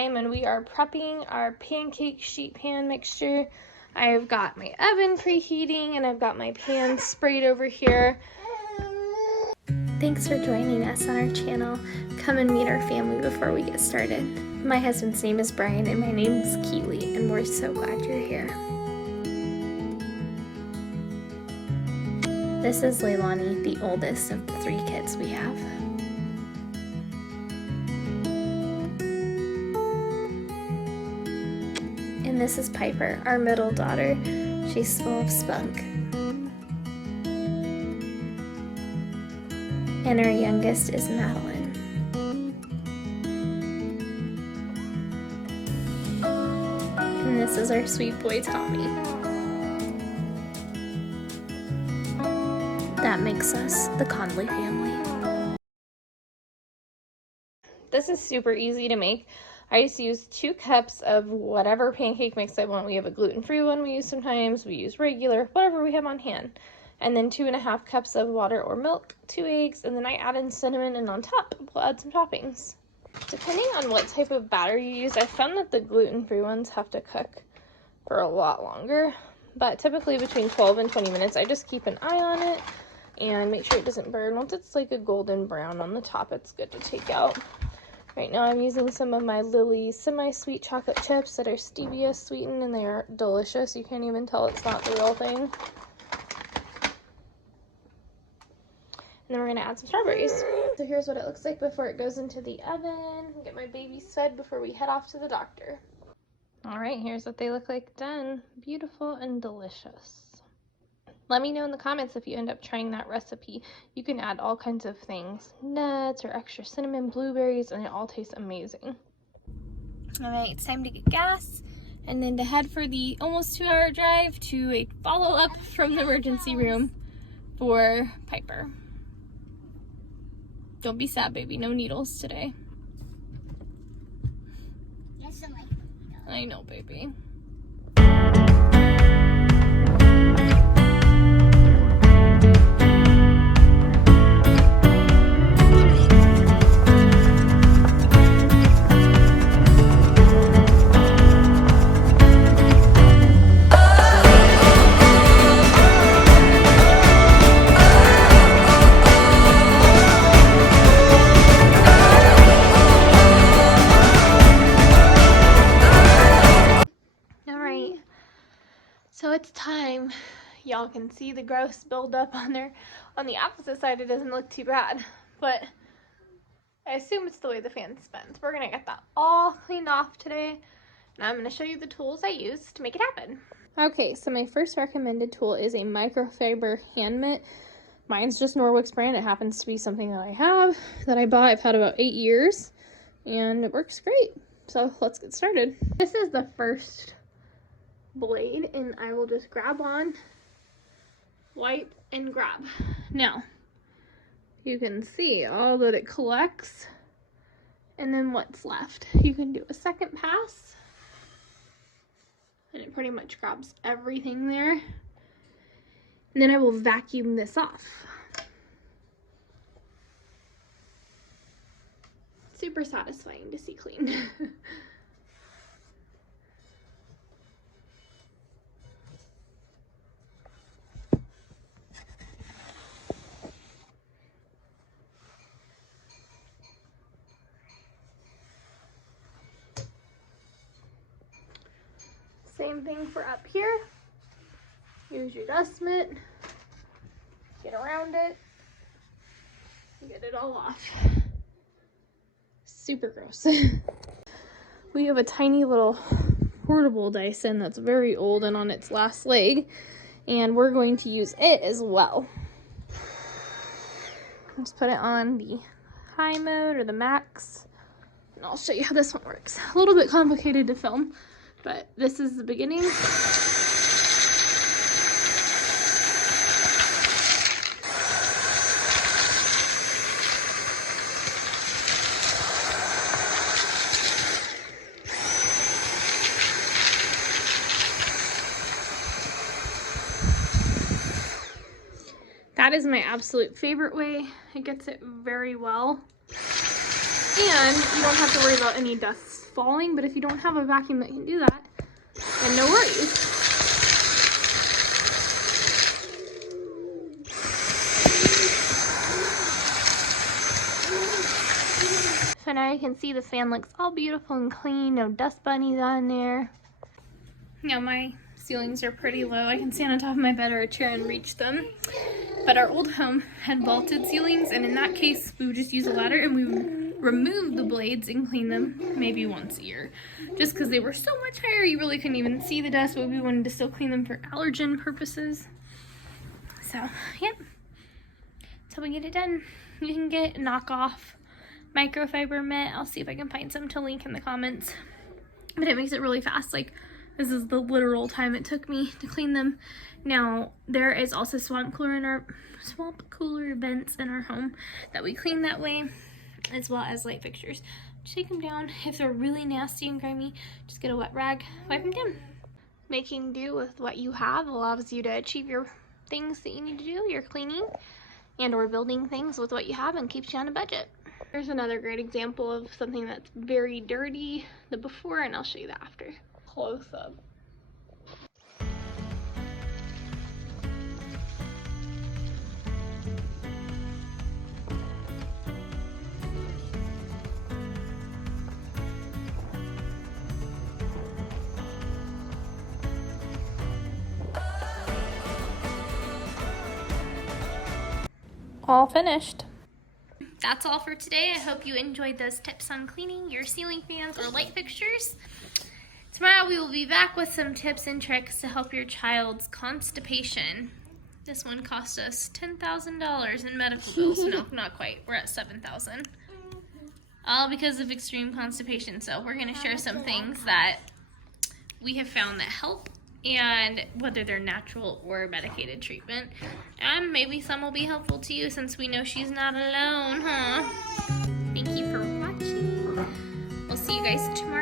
time and we are prepping our pancake sheet pan mixture. I've got my oven preheating and I've got my pan sprayed over here. Thanks for joining us on our channel. Come and meet our family before we get started. My husband's name is Brian and my name is Keely, and we're so glad you're here. This is Leilani, the oldest of the 3 kids we have. And this is Piper, our middle daughter. She's full of spunk. And our youngest is Madeline. And this is our sweet boy Tommy. That makes us the Conley family. This is super easy to make. I just use 2 cups of whatever pancake mix I want. We have a gluten-free one we use sometimes. We use regular, whatever we have on hand. And then 2.5 cups of water or milk, 2 eggs, and then I add in cinnamon, and on top, we'll add some toppings. Depending on what type of batter you use, I found that the gluten-free ones have to cook for a lot longer, but typically between 12 and 20 minutes. I just keep an eye on it and make sure it doesn't burn. Once it's like a golden brown on the top, it's good to take out. Right now I'm using some of my Lily semi-sweet chocolate chips that are stevia sweetened, and they are delicious. You can't even tell it's not the real thing. And then we're gonna add some strawberries. So here's what it looks like before it goes into the oven. Get my babies fed before we head off to the doctor. All right, here's what they look like done. Beautiful and delicious. Let me know in the comments if you end up trying that recipe. You can add all kinds of things, nuts or extra cinnamon, blueberries, and it all tastes amazing. All right, it's time to get gas and then to head for the almost 2-hour drive to a follow-up from the emergency room for Piper. Don't be sad, baby. No needles today. Yes, I know, baby. So it's time. Y'all can see the gross buildup on there. On the opposite side, it doesn't look too bad, but I assume it's the way the fan spins. We're gonna get that all cleaned off today, and I'm gonna show you the tools I use to make it happen. Okay, so my first recommended tool is a microfiber hand mitt. Mine's just Norwick's brand. It happens to be something that I have, that I bought. I've had about 8 years, and it works great. So let's get started. This is the first blade, and I will just grab on, wipe, and grab. Now you can see all that it collects, and then what's left. You can do a second pass, and it pretty much grabs everything there, and then I will vacuum this off. Super satisfying to see clean. Same thing for up here. Use your dust mitt, get around it, get it all off. Super gross. We have a tiny little portable Dyson that's very old and on its last leg, and we're going to use it as well. Let's put it on the high mode or the max, and I'll show you how this one works. A little bit complicated to film, but this is the beginning. That is my absolute favorite way. It gets it very well. And you don't have to worry about any dust falling, but if you don't have a vacuum that can do that, then no worries. So now you can see the fan looks all beautiful and clean, no dust bunnies on there. Now my ceilings are pretty low. I can stand on top of my bed or a chair and reach them. But our old home had vaulted ceilings, and in that case, we would just use a ladder and we would remove the blades and clean them maybe once a year. Just because they were so much higher, you really couldn't even see the dust, but we wanted to still clean them for allergen purposes. So, yep. That's how we get it done. You can get knockoff microfiber mitt. I'll see if I can find some to link in the comments. But it makes it really fast. Like, this is the literal time it took me to clean them. Now, there is also swamp cooler vents in our home that we clean that way, as well as light fixtures. Just take them down. If they're really nasty and grimy, just get a wet rag, wipe them down. Making do with what you have allows you to achieve your things that you need to do, your cleaning, and or building things with what you have, and keeps you on a budget. Here's another great example of something that's very dirty, the before, and I'll show you the after. Close up. All finished. That's all for today. I hope you enjoyed those tips on cleaning your ceiling fans or light fixtures. Tomorrow we will be back with some tips and tricks to help your child's constipation. This one cost us $10,000 in medical bills. No, not quite. We're at $7,000. All because of extreme constipation. So we're going to share some things that we have found that help, and whether they're natural or medicated treatment. And maybe some will be helpful to you since we know she's not alone, huh? Thank you for watching. We'll see you guys tomorrow.